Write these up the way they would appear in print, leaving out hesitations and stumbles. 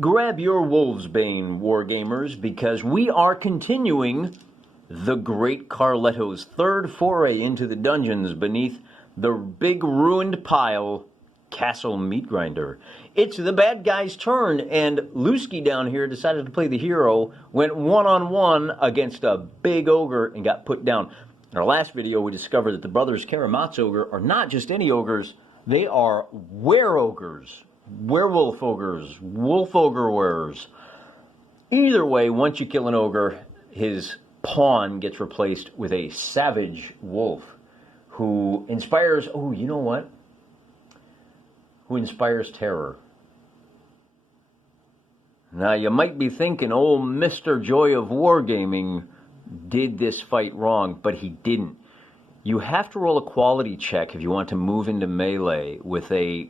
Grab your Wolf's Bane, Wargamers, because we are continuing the Great Carletto's third foray into the dungeons beneath the big ruined pile, Castle Meatgrinder. It's the bad guy's turn, and Lusky down here decided to play the hero, went one-on-one against a big ogre, and got put down. In our last video, we discovered that the Brothers Karamazogre are not just any ogres, they are were-ogres. Werewolf ogres, wolf ogre wearers. Either way, once you kill an ogre, his pawn gets replaced with a savage wolf who inspires, oh, you know what? Who inspires terror. Now, you might be thinking, oh, Mr. Joy of Wargaming did this fight wrong, but he didn't. You have to roll a quality check if you want to move into melee with a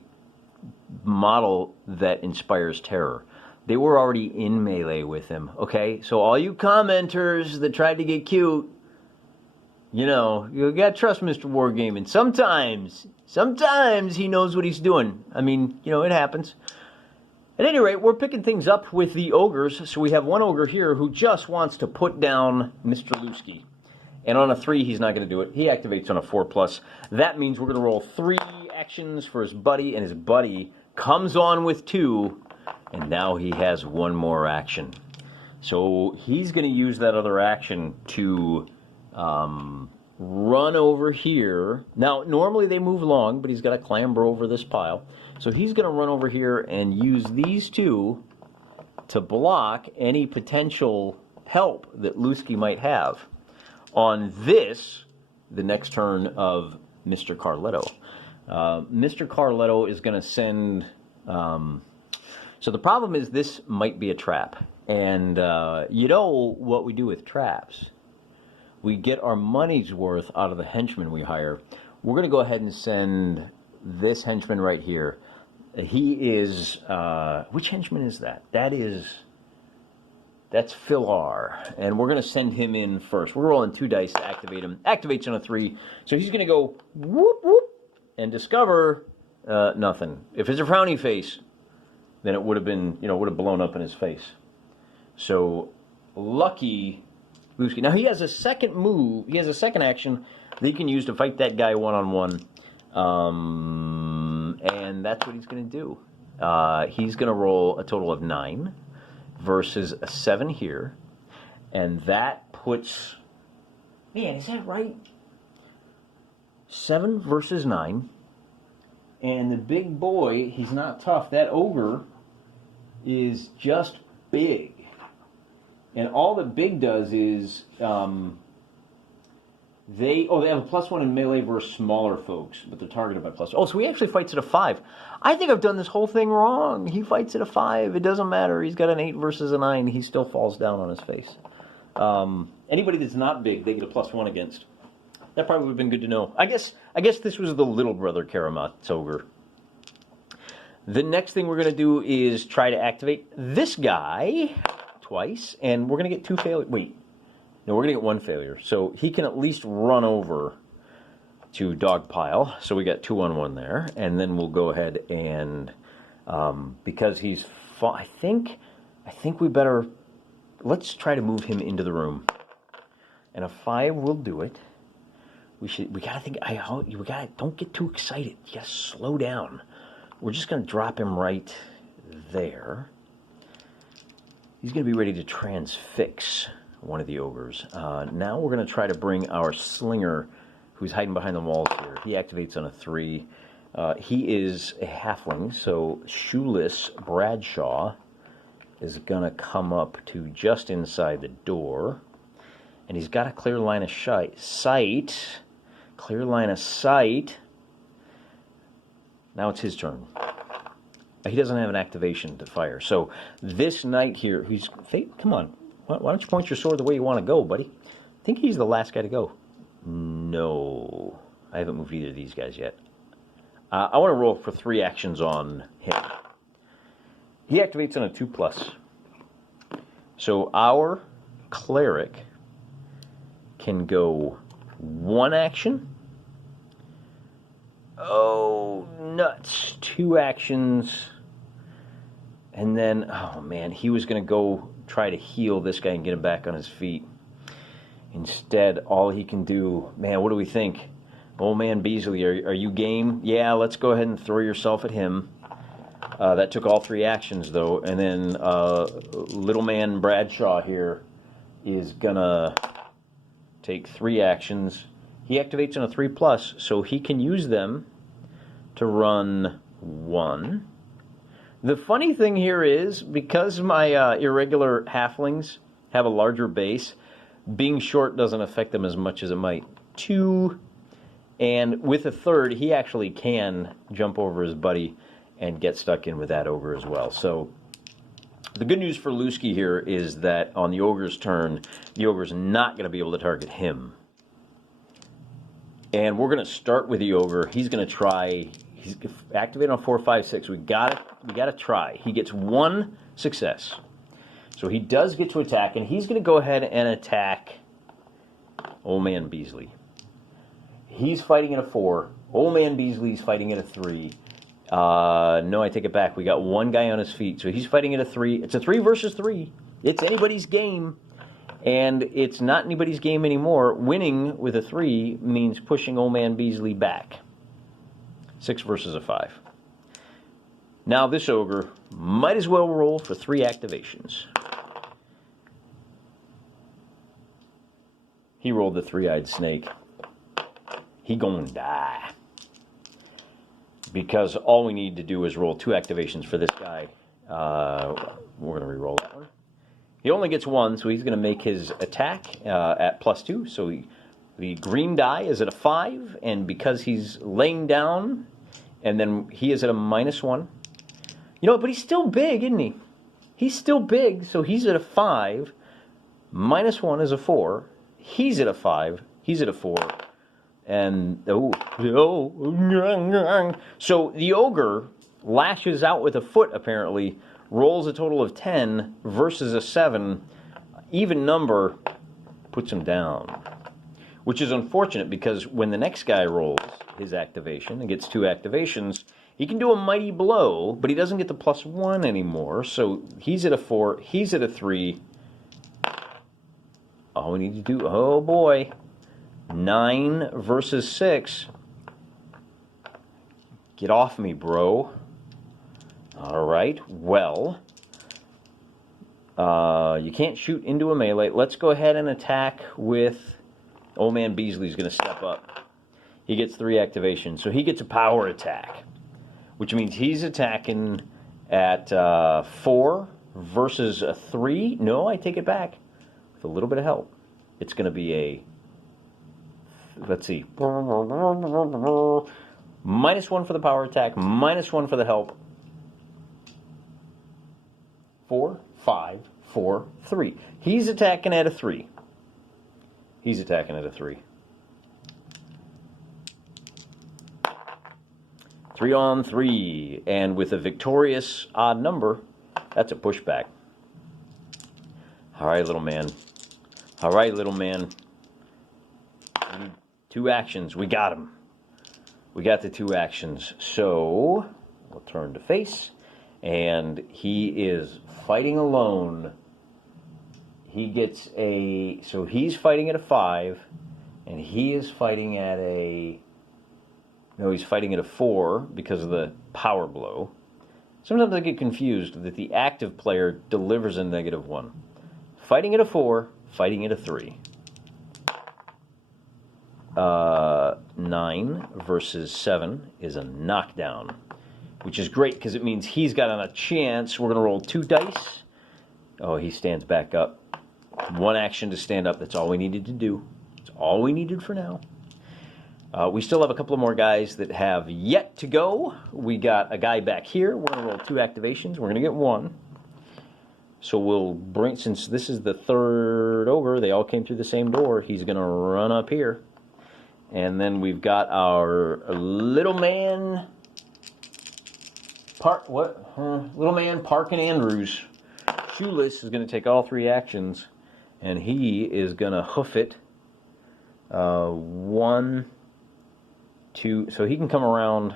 model that inspires terror. They were already in melee with him, okay? So all you commenters that tried to get cute, you know, you gotta trust Mr. Wargaming. Sometimes he knows what he's doing. I mean, you know, it happens. At any rate, we're picking things up with the ogres. So we have one ogre here who just wants to put down Mr. Lusky. And on a 3, he's not going to do it. He activates on a 4+. That means we're going to roll 3 actions for his buddy, and his buddy comes on with 2, and now he has 1 more action. So he's going to use that other action to run over here. Now, normally they move long, but he's got to clamber over this pile. So he's going to run over here and use these 2 to block any potential help that Lusky might have. On this, the next turn of Mr. Carletto. Mr. Carletto is going to send... so the problem is this might be a trap. And you know what we do with traps. We get our money's worth out of the henchman we hire. We're going to go ahead and send this henchman right here. He is... which henchman is that? That's Philar, and we're going to send him in first. We're rolling 2 dice to activate him. Activates on a 3, so he's going to go whoop, whoop, and discover nothing. If it's a frowny face, then it would have been, you know, would have blown up in his face. So, lucky Lusky. Now, he has a second move, he has a second action that he can use to fight that guy one-on-one, and that's what he's going to do. He's going to roll a total of 9. Versus a 7 here, and that puts, man, is that right? 7 versus 9, and the big boy, he's not tough. That ogre is just big, and all that big does is they have a +1 in melee versus smaller folks, but they're targeted by +1. Oh, so he actually fights at a 5. I think I've done this whole thing wrong. He fights at a 5. It doesn't matter. He's got an 8 versus a 9. He still falls down on his face. Anybody that's not big, they get a +1 against. That probably would have been good to know. I guess this was the little brother Karamazogre. The next thing we're going to do is try to activate this guy twice, and we're going to get 2 failures. Wait. No, we're going to get 1 failure. So he can at least run over to Dogpile. So we got 2 on 1 there. And then we'll go ahead and, because he's, I think we better, let's try to move him into the room. And a 5 will do it. We got to think, don't get too excited. Just slow down. We're just going to drop him right there. He's going to be ready to transfix one of the ogres. Now we're going to try to bring our slinger, who's hiding behind the walls here. He activates on a 3. He is a halfling, so Shoeless Bradshaw is going to come up to just inside the door. And he's got a clear line of sight. Clear line of sight. Now it's his turn. He doesn't have an activation to fire. So this knight here, come on. Why don't you point your sword the way you want to go, buddy? I think he's the last guy to go. No. I haven't moved either of these guys yet. I want to roll for 3 actions on him. He activates on a 2+. So our cleric can go 1 action. Oh, nuts. 2 actions. And then, oh man, he was going to go try to heal this guy and get him back on his feet. Instead, all he can do, man, what do we think? Old man Beasley, are you game? Yeah, let's go ahead and throw yourself at him. That took all 3 actions, though. And then little man Bradshaw here is going to take 3 actions. He activates on a 3+, so he can use them to run 1. The funny thing here is, because my irregular halflings have a larger base, being short doesn't affect them as much as it might. 2, and with a 3rd, he actually can jump over his buddy and get stuck in with that ogre as well. So the good news for Lusky here is that on the ogre's turn, the ogre's not going to be able to target him. And we're going to start with the ogre. He's going to try. He's activated on 4, 5, 6. We gotta try. He gets 1 success, so he does get to attack, and he's going to go ahead and attack Old Man Beasley. He's fighting at a 4. Old Man Beasley's fighting at a 3. No, I take it back. We got 1 guy on his feet, so he's fighting at a 3. It's a 3 versus 3. It's anybody's game, and it's not anybody's game anymore. Winning with a 3 means pushing Old Man Beasley back. 6 versus a 5. Now this ogre might as well roll for 3 activations. He rolled the 3-eyed snake. He gonna die. Because all we need to do is roll 2 activations for this guy. We're gonna re-roll that one. He only gets 1, so he's gonna make his attack at +2. So the green die is at a 5, and because he's laying down, and then he is at a -1. You know, but he's still big, isn't he? He's still big, so he's at a 5. -1 is a 4. He's at a 5. He's at a 4. And, so the ogre lashes out with a foot, apparently, rolls a total of 10 versus a 7. Even number puts him down. Which is unfortunate, because when the next guy rolls his activation and gets 2 activations, he can do a mighty blow, but he doesn't get the +1 anymore. So he's at a 4, he's at a 3. All we need to do, oh boy, 9 versus 6. Get off me, bro. All right, well, you can't shoot into a melee. Let's go ahead and attack with... Old Man Beasley's going to step up. He gets 3 activations, so he gets a power attack, which means he's attacking at 4 versus a 3. No, I take it back. With a little bit of help, it's going to be a, let's see, -1 for the power attack, -1 for the help. 4, 5, 4, 3. He's attacking at a 3. He's attacking at a 3. 3 on 3. And with a victorious odd number, that's a pushback. All right, little man. All right, little man. We need 2 actions. We got him. We got the 2 actions. So we'll turn to face. And he is fighting alone. He gets a, so he's fighting at a 5, and he is fighting at a, no, he's fighting at a 4 because of the power blow. Sometimes I get confused that the active player delivers a -1. Fighting at a 4, fighting at a 3. 9 versus 7 is a knockdown, which is great because it means he's got a chance. We're going to roll 2 dice. Oh, he stands back up. 1 action to stand up. That's all we needed to do. That's all we needed for now. We still have a couple of more guys that have yet to go. We got a guy back here. We're going to roll 2 activations. We're going to get 1. So we'll bring, since this is the 3rd ogre, they all came through the same door, he's going to run up here. And then we've got our little man, little man Parkin Andrews. Shoeless is going to take all 3 actions, and he is going to hoof it. 1, 2, so he can come around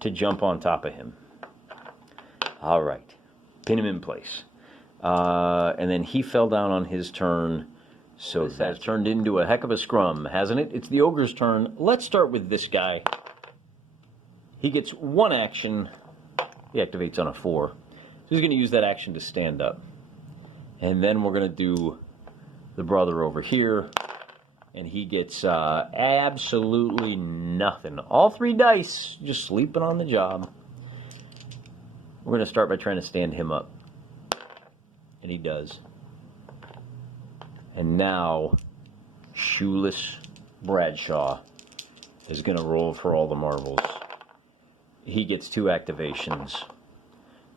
to jump on top of him. All right. pin him in place. And then he fell down on his turn, so this has turned into a heck of a scrum, hasn't it? It's the ogre's turn. Let's start with this guy. He gets one action. He activates on a 4. So he's going to use that action to stand up. And then we're going to do the brother over here, and he gets absolutely nothing. All 3 dice just sleeping on the job. We're going to start by trying to stand him up. And he does. And now, Shoeless Bradshaw is going to roll for all the marbles. He gets 2 activations,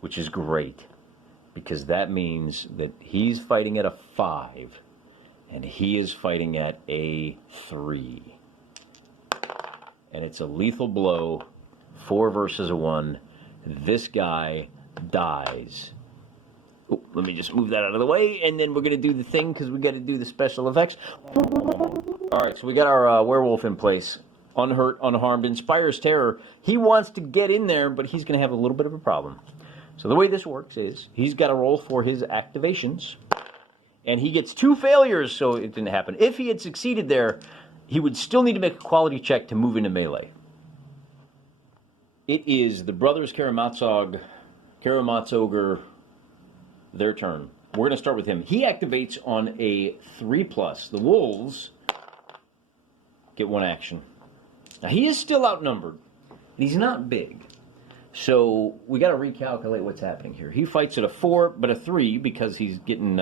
which is great, because that means that he's fighting at a 5, and he is fighting at a 3. And it's a lethal blow, 4 versus a 1. This guy dies. Oh, let me just move that out of the way, and then we're going to do the thing, because we got to do the special effects. Alright, so we got our werewolf in place. Unhurt, unharmed, inspires terror. He wants to get in there, but he's going to have a little bit of a problem. So the way this works is, he's got to roll for his activations, and he gets 2 failures, so it didn't happen. If he had succeeded there, he would still need to make a quality check to move into melee. It is the Brothers Karamazogre, their turn. We're going to start with him. He activates on a 3+. The wolves get 1 action. Now, he is still outnumbered, and he's not big. So we got to recalculate what's happening here. He fights at a 4, but a 3 because he's getting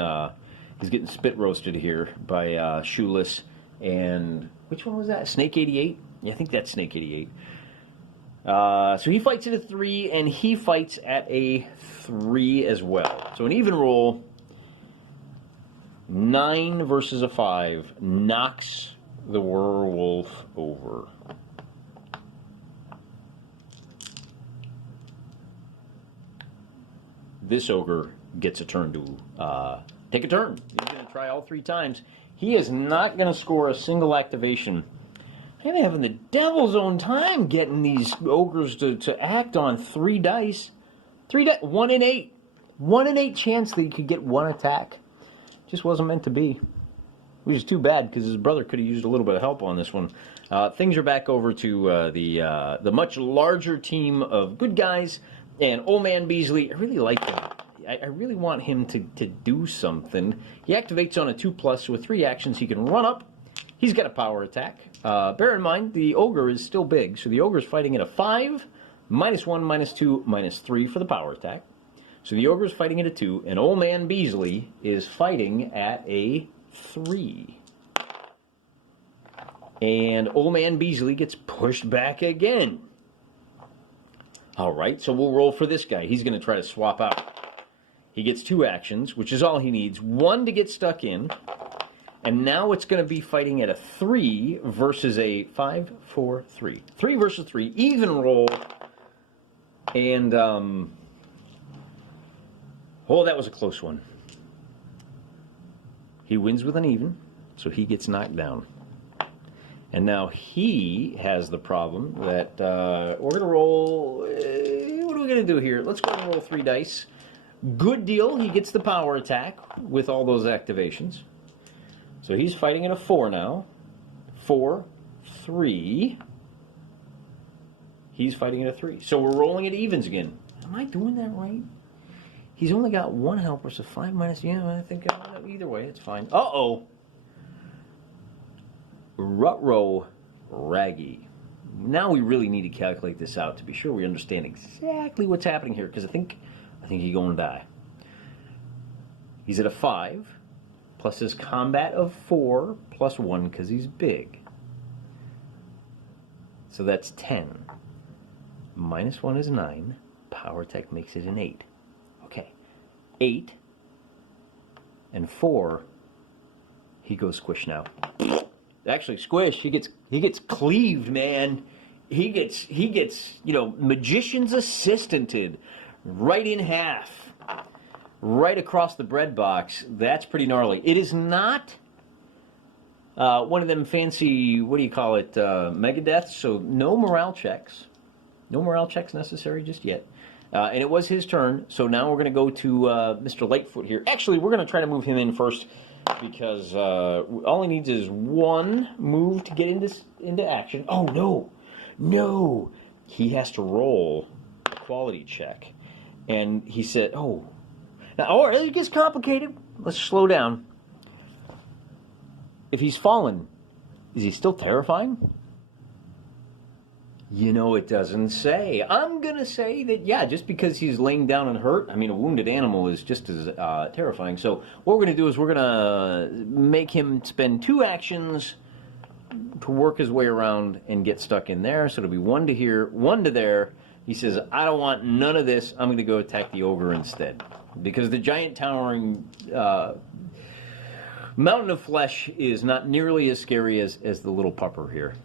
spit roasted here by Shoeless and which one was that? Snake 88? Yeah, I think that's Snake 88. So he fights at a 3, and he fights at a 3 as well. So an even roll, 9 versus a 5, knocks the werewolf over. This ogre gets a turn to take a turn. He's going to try all 3 times. He is not going to score a single activation. I'm having the devil's own time getting these ogres to act on 3 dice. 1 in 8. 1 in 8 chance that he could get 1 attack. Just wasn't meant to be. Which is too bad, because his brother could have used a little bit of help on this one. Things are back over to the much larger team of good guys. And Old Man Beasley, I really like him. I really want him to do something. He activates on a 2+, so with 3 actions he can run up. He's got a power attack. Bear in mind, the ogre is still big, so the ogre is fighting at a 5, -1, -2, -3 for the power attack. So the ogre is fighting at a 2, and Old Man Beasley is fighting at a 3. And Old Man Beasley gets pushed back again. Alright, so we'll roll for this guy. He's going to try to swap out. He gets 2 actions, which is all he needs. 1 to get stuck in. And now it's going to be fighting at a 3 versus a 5, 4, 3. 3 versus 3. Even roll. And, oh, that was a close one. He wins with an even, so he gets knocked down. And now he has the problem that we're going to roll... what are we going to do here? Let's go and roll 3 dice. Good deal. He gets the power attack with all those activations. So he's fighting at a 4 now. 4, 3. He's fighting at a 3. So we're rolling at evens again. Am I doing that right? He's only got 1 helper, so 5 minus... Yeah, I think either way, it's fine. Uh-oh. Rutro Raggy. Now we really need to calculate this out to be sure we understand exactly what's happening here, because I think he's going to die. He's at a 5, plus his combat of 4, plus 1, because he's big. So that's 10. -1 is 9. Power attack makes it an 8. Okay. 8 and 4. He goes squish now. Actually, squish. He gets cleaved, man. He gets magician's assistanted right in half, right across the bread box. That's pretty gnarly. It is not one of them fancy, what do you call it, mega deaths. So no morale checks. No morale checks necessary just yet. And it was his turn, so now we're going to go to Mr. Lightfoot here. Actually, we're going to try to move him in first because all he needs is one move to get into action. Oh, no. No. He has to roll a quality check. And he said, oh. Now, it gets complicated. Let's slow down. If he's fallen, is he still terrifying? You know, it doesn't say. I'm going to say that, yeah, just because he's laying down and hurt, I mean, a wounded animal is just as terrifying. So what we're going to do is we're going to make him spend 2 actions to work his way around and get stuck in there. So it'll be 1 to here, 1 to there. He says, I don't want none of this. I'm going to go attack the ogre instead. Because the giant towering mountain of flesh is not nearly as scary as the little pupper here.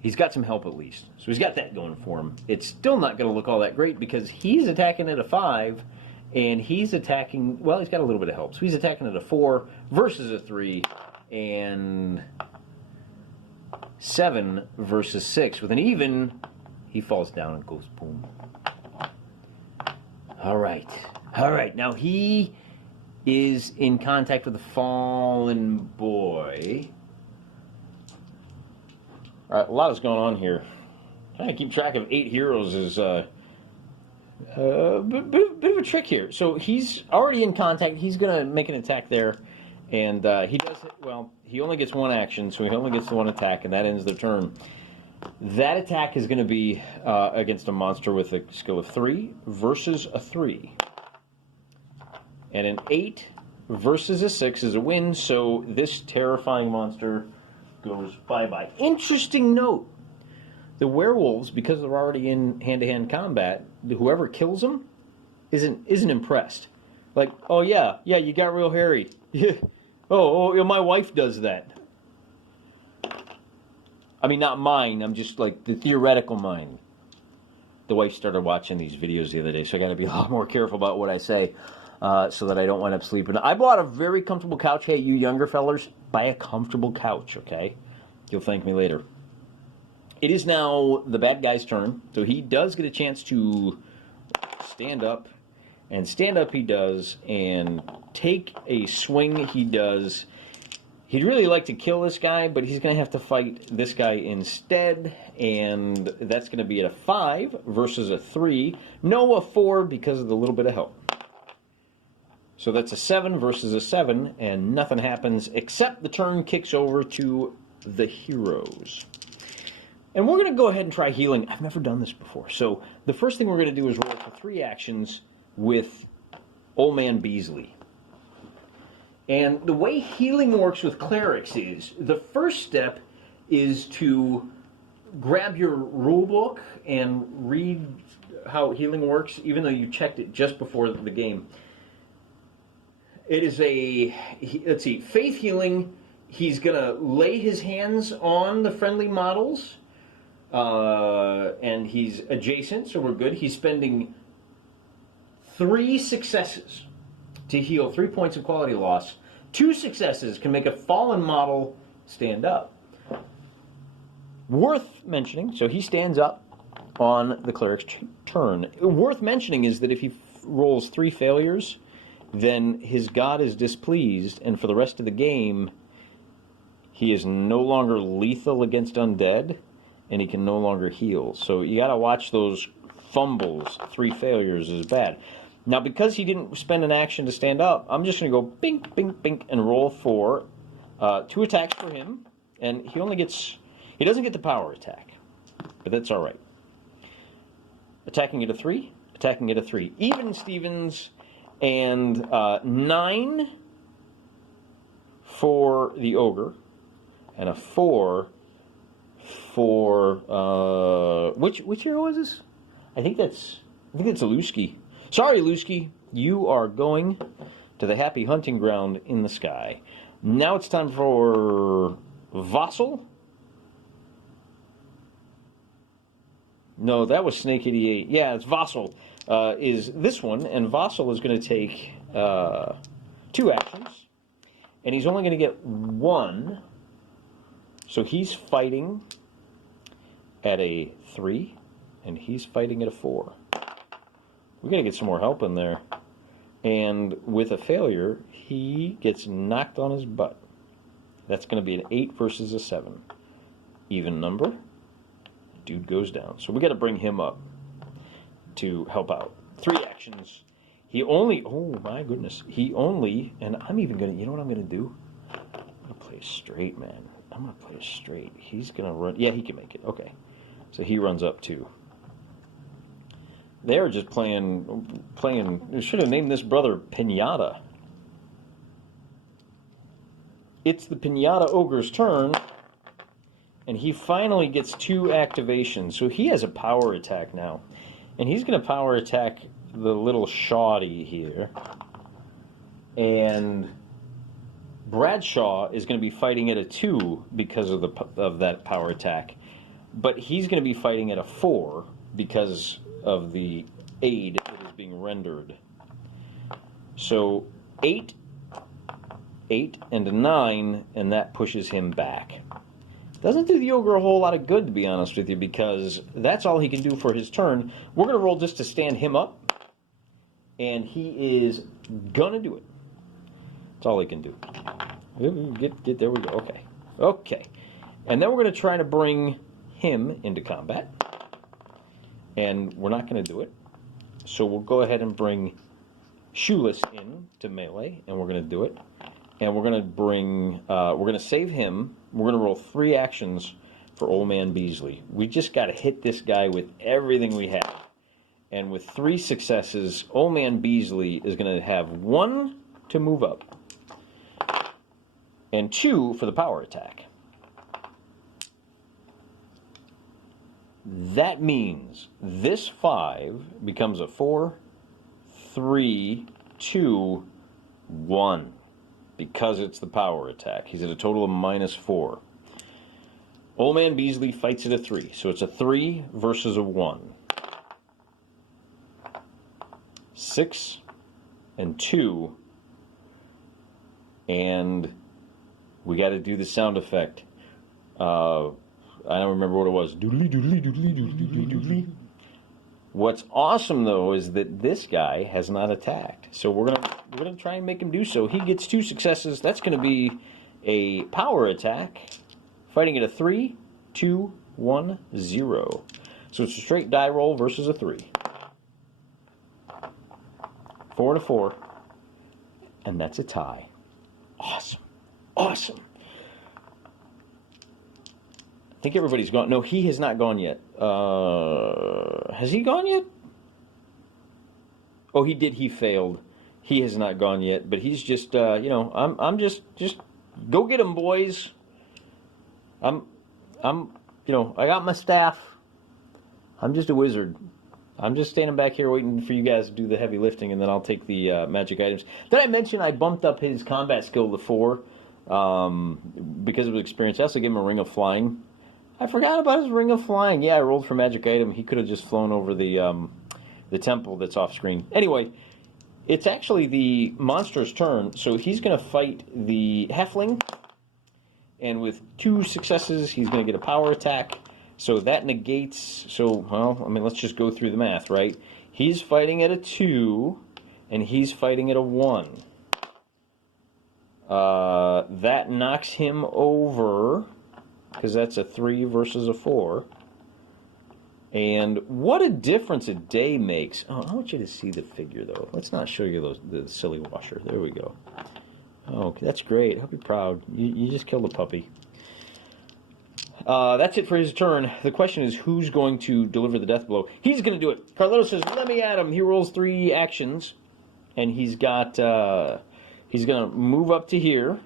He's got some help at least. So he's got that going for him. It's still not going to look all that great because he's attacking at a 5 and he's attacking, well, he's got a little bit of help. So he's attacking at a 4 versus a 3 and 7 versus 6. With an even, he falls down and goes boom. All right. All right. Now he is in contact with a fallen boy. All right, a lot is going on here. Trying to keep track of 8 heroes is a bit of a trick here. So he's already in contact. He's going to make an attack there. And he does it, well, he only gets 1 action, so he only gets the 1 attack, and that ends their turn. That attack is going to be against a monster with a skill of 3 versus a 3. And an 8 versus a 6 is a win, so this terrifying monster goes bye-bye. Interesting note. The werewolves, because they're already in hand-to-hand combat, whoever kills them isn't impressed. Like, oh yeah, you got real hairy. oh, my wife does that. I mean, not mine. I'm just like the theoretical mind. The wife started watching these videos the other day, so I got to be a lot more careful about what I say so that I don't wind up sleeping. I bought a very comfortable couch. Hey, you younger fellers, buy a comfortable couch, okay? You'll thank me later. It is now the bad guy's turn, so he does get a chance to stand up, and stand up he does, and take a swing he does. He'd really like to kill this guy, but he's going to have to fight this guy instead, and that's going to be at a 5 versus a 3. No, a 4 because of the little bit of help. So that's a 7 versus a 7, and nothing happens except the turn kicks over to the heroes. And we're going to go ahead and try healing. I've never done this before. So the first thing we're going to do is roll for 3 actions with Old Man Beasley. And the way healing works with clerics is, the first step is to grab your rule book and read how healing works, even though you checked it just before the game. It is a, let's see, faith healing. He's going to lay his hands on the friendly models, and he's adjacent, so we're good. He's spending 3 successes to heal 3 points of quality loss. 2 successes can make a fallen model stand up. Worth mentioning, so he stands up on the cleric's turn. Worth mentioning is that if he rolls 3 failures, then his god is displeased, and for the rest of the game, he is no longer lethal against undead, and he can no longer heal. So you got to watch those fumbles. 3 failures is bad. Now, because he didn't spend an action to stand up, I'm just going to go bink, bink, bink, and roll for 2 attacks for him, and he doesn't get the power attack, but that's all right. Attacking at a 3, attacking at a 3. Even Stevens, and 9 for the ogre, and a 4 for which hero was this? I think that's Aluski. Sorry, Aluski, you are going to the happy hunting ground in the sky. Now it's time for Vassal. No, that was Snake 88. Yeah, it's Vassal. Is this one, and Vassal is going to take 2 actions, and he's only going to get 1. So he's fighting at a 3, and he's fighting at a 4. We got to get some more help in there. And with a failure, he gets knocked on his butt. That's going to be an 8 versus a 7. Even number. Dude goes down. So we got to bring him up to help out. 3 actions. He only, oh my goodness. He only, and I'm even going to, you know what I'm going to do? I'm going to play straight, man. I'm going to play straight. He's going to run. Yeah, he can make it. Okay. So he runs up too. They're just playing, we should have named this brother Pinata. It's the Pinata Ogre's turn, and he finally gets 2 activations. So he has a power attack now. And he's going to power attack the little shoddy here. And Bradshaw is going to be fighting at a 2 because of that power attack. But he's going to be fighting at a 4 because of the aid that is being rendered. So 8, 8, and a 9, and that pushes him back. Doesn't do the ogre a whole lot of good, to be honest with you, because that's all he can do for his turn. We're going to roll just to stand him up, and he is going to do it. That's all he can do. Get there we go. Okay. Okay. And then we're going to try to bring him into combat. And we're not going to do it. So we'll go ahead and bring Shoeless in to melee, and we're going to do it. And we're going to bring, we're going to save him. We're going to roll 3 actions for Old Man Beasley. We just got to hit this guy with everything we have. And with 3 successes, Old Man Beasley is going to have 1 to move up. And 2 for the power attack. That means this 5 becomes a 4, 3, 2, 1. Because it's the power attack. He's at a total of -4. Old Man Beasley fights at a 3. So it's a 3 versus a 1. 6 and 2. And we got to do the sound effect. I don't remember what it was. Doodly, doodly, doodly, doodly, doodly, doodly. What's awesome, though, is that this guy has not attacked. So we're gonna try and make him do so. He gets 2 successes. That's going to be a power attack. Fighting at a 3, 2, 1, 0. So it's a straight die roll versus a 3. 4 to 4. And that's a tie. Awesome. Awesome. I think everybody's gone. No, he has not gone yet. Has he gone yet? Oh, he did. He failed. He has not gone yet. But he's just, you know, I'm just go get him, boys. I'm, you know, I got my staff. I'm just a wizard. I'm just standing back here waiting for you guys to do the heavy lifting, and then I'll take the magic items. Did I mention I bumped up his combat skill to 4 because of his experience? I also gave him a ring of flying. I forgot about his ring of flying. Yeah, I rolled for magic item. He could have just flown over the temple that's off screen. Anyway, it's actually the monster's turn, so he's going to fight the halfling, and with 2 successes, he's going to get a power attack. So that negates. So, well, I mean, let's just go through the math, right? He's fighting at a 2, and he's fighting at a 1. That knocks him over, because that's a 3 versus a 4. And what a difference a day makes. Oh, I want you to see the figure, though. Let's not show you the silly washer. There we go. Oh, that's great. I hope you're proud. You just killed a puppy. That's it for his turn. The question is, who's going to deliver the death blow? He's going to do it. Carletto says, let me at him. He rolls 3 actions, and he's got, he's going to move up to here.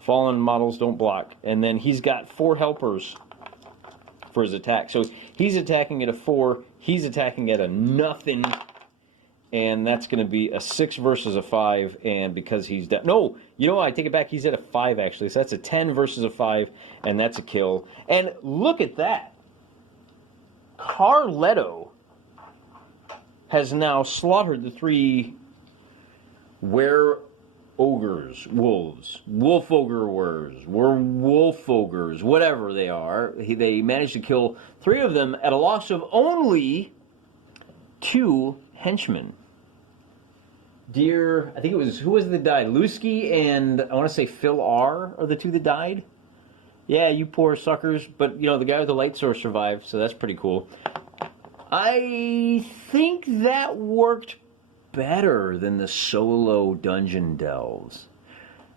Fallen models don't block. And then he's got 4 helpers for his attack. So he's attacking at a 4. He's attacking at a nothing. And that's going to be a 6 versus a 5. And because he's down... No, you know what? I take it back. He's at a 5, actually. So that's a 10 versus a 5. And that's a kill. And look at that. Carletto has now slaughtered the 3 ogres, wolves, wolf ogres, werewolf ogres, whatever they are. They managed to kill 3 of them at a loss of only 2 henchmen. Dear, I think it was, who was it that died? Lusky and I want to say Phil R. are the two that died. Yeah, you poor suckers. But, you know, the guy with the light source survived, so that's pretty cool. I think that worked better than the solo dungeon delves.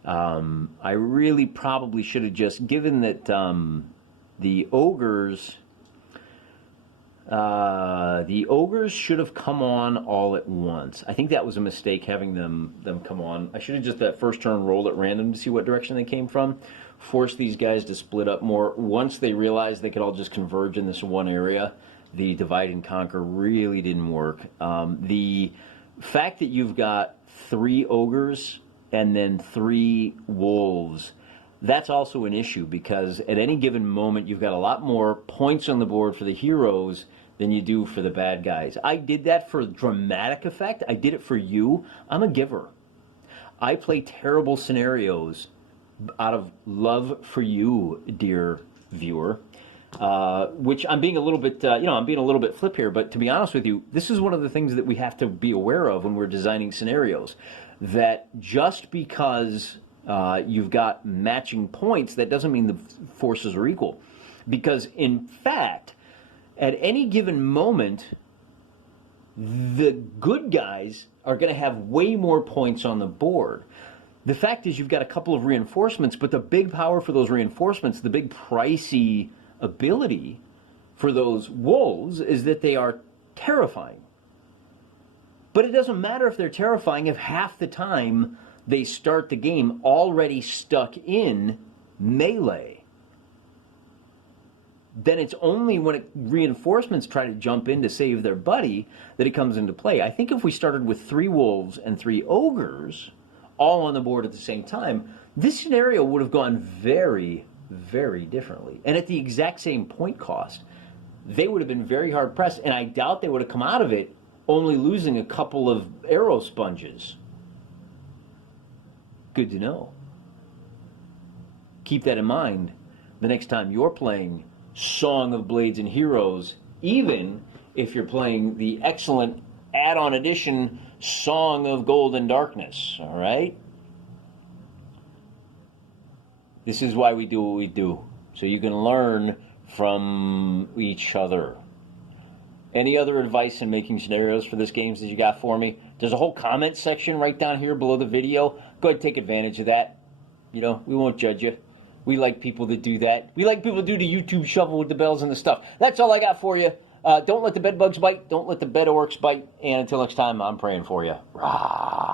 I really probably should have just, given that the ogres should have come on all at once. I think that was a mistake, having them come on. I should have just that first turn rolled at random to see what direction they came from. Force these guys to split up more. Once they realized they could all just converge in this one area, the divide and conquer really didn't work. The fact that you've got 3 ogres and then 3 wolves, that's also an issue, because at any given moment you've got a lot more points on the board for the heroes than you do for the bad guys. I did that for dramatic effect. I did it for you. I'm a giver. I play terrible scenarios out of love for you, dear viewer, which I'm being a little bit, I'm being a little bit flip here, but to be honest with you, this is one of the things that we have to be aware of when we're designing scenarios, that just because you've got matching points, that doesn't mean the forces are equal. Because in fact, at any given moment, the good guys are going to have way more points on the board. The fact is, you've got a couple of reinforcements, but the big power for those reinforcements, the big pricey ability for those wolves, is that they are terrifying. But it doesn't matter if they're terrifying if half the time they start the game already stuck in melee. Then it's only when reinforcements try to jump in to save their buddy that it comes into play. I think if we started with 3 wolves and 3 ogres all on the board at the same time, this scenario would have gone very, very differently. And at the exact same point cost, they would have been very hard pressed, and I doubt they would have come out of it only losing a couple of arrow sponges. Good to know. Keep that in mind the next time you're playing Song of Blades and Heroes, even if you're playing the excellent add-on edition Song of Gold and Darkness, all right? This is why we do what we do, so you can learn from each other. Any other advice in making scenarios for this game that you got for me? There's a whole comment section right down here below the video. Go ahead and take advantage of that. You know, we won't judge you. We like people that do that. We like people to do the YouTube shovel with the bells and the stuff. That's all I got for you. Don't let the bed bugs bite. Don't let the bed orcs bite. And until next time, I'm praying for you. Rah.